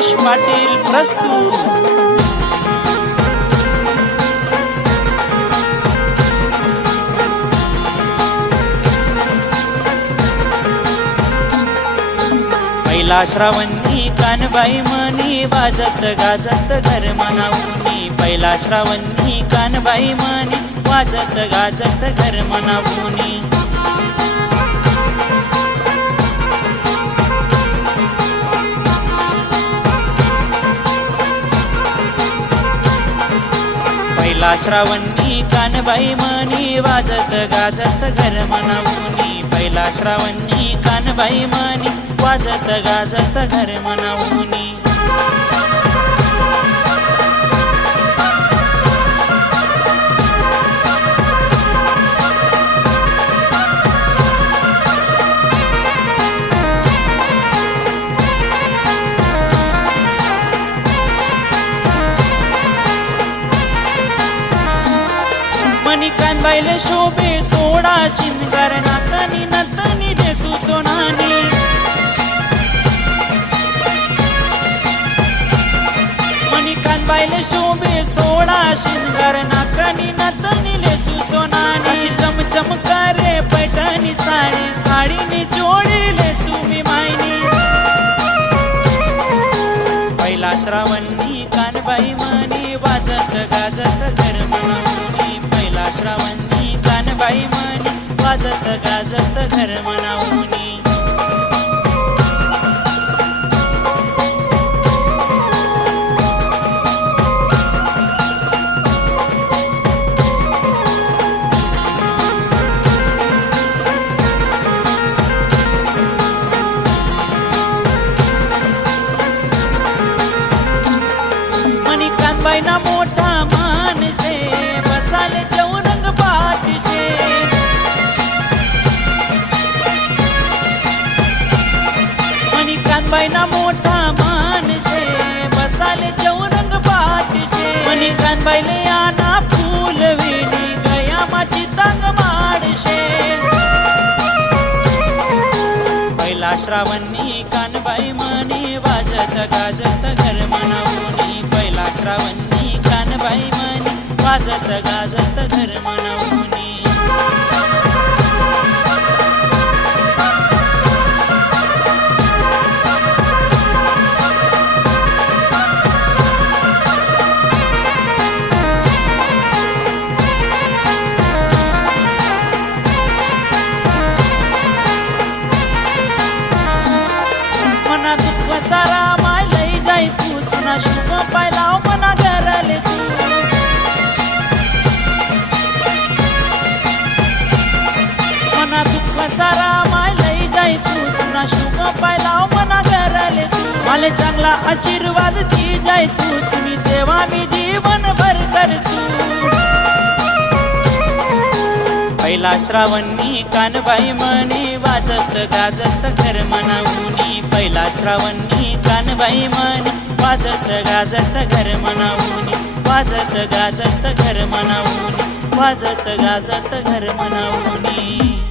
योगेश पाटील प्रस्तुत। पहिला श्रावणी कानबाई म्हणी वाजत गाजत घर मनावूनी। पहिला श्रावणी कानबाई म्हणी वाजत गाजत घर मनावूनी। पहिला श्रावणी कानबाई म्हणी वाजत गाजत घर मनावूनी। पहिला श्रावणी कानबाई म्हणी वाजत गाजत घर मनावूनी। मनी कानबाईले शोभे सोडा शिंगार नातनी नतनी देसू सोनानी। मनी कानबाईले शोभे सोडा शिंगार नातनी नतनी लेसू सोनानी। अशी चमचम करे पैठणी साडी साडीनी जोडी लेसू मी मायनी। पहिला श्रावणी कानबाई म्हणी वाजत गाजत घर मनावूनी। पहिला श्रावणी कानबाई म्हणी वाजत गाजत घर मनावूनी। मनी कानबाईना मोठा मान शे बसाले चौरंग पाठशे। मनी कानबाईना मोठा मान शे बसाले चौरंग पाठशे। मनी कानबाईले आना फूल वेणी गया माची तंग माडशे। पहिला श्रावणी कानबाई म्हणी वाजत गाजत घर मनावूनी। पहिला श्रावणी कानबाई म्हणी वाजत गाजत घर मनावूनी। मना दुःख सारा माय लई जाई तू तुना शुभ पायलाव मना घराले तू। मना दुःख सारा माय लई जाई तू तुना शुभ पायलाव मना घराले तू। माले चांगला आशीर्वाद दी जाई तू तुनी सेवा मी जीवन भर करसू। पहिला श्रावणी कानबाई म्हणी वाजत गाजत घर मनावूनी। पहिला श्रावणी कानबाई म्हणी वाजत गाजत घर मनावूनी। वाजत गाजत घर मनावूनी। वाजत गाजत घर मनावूनी।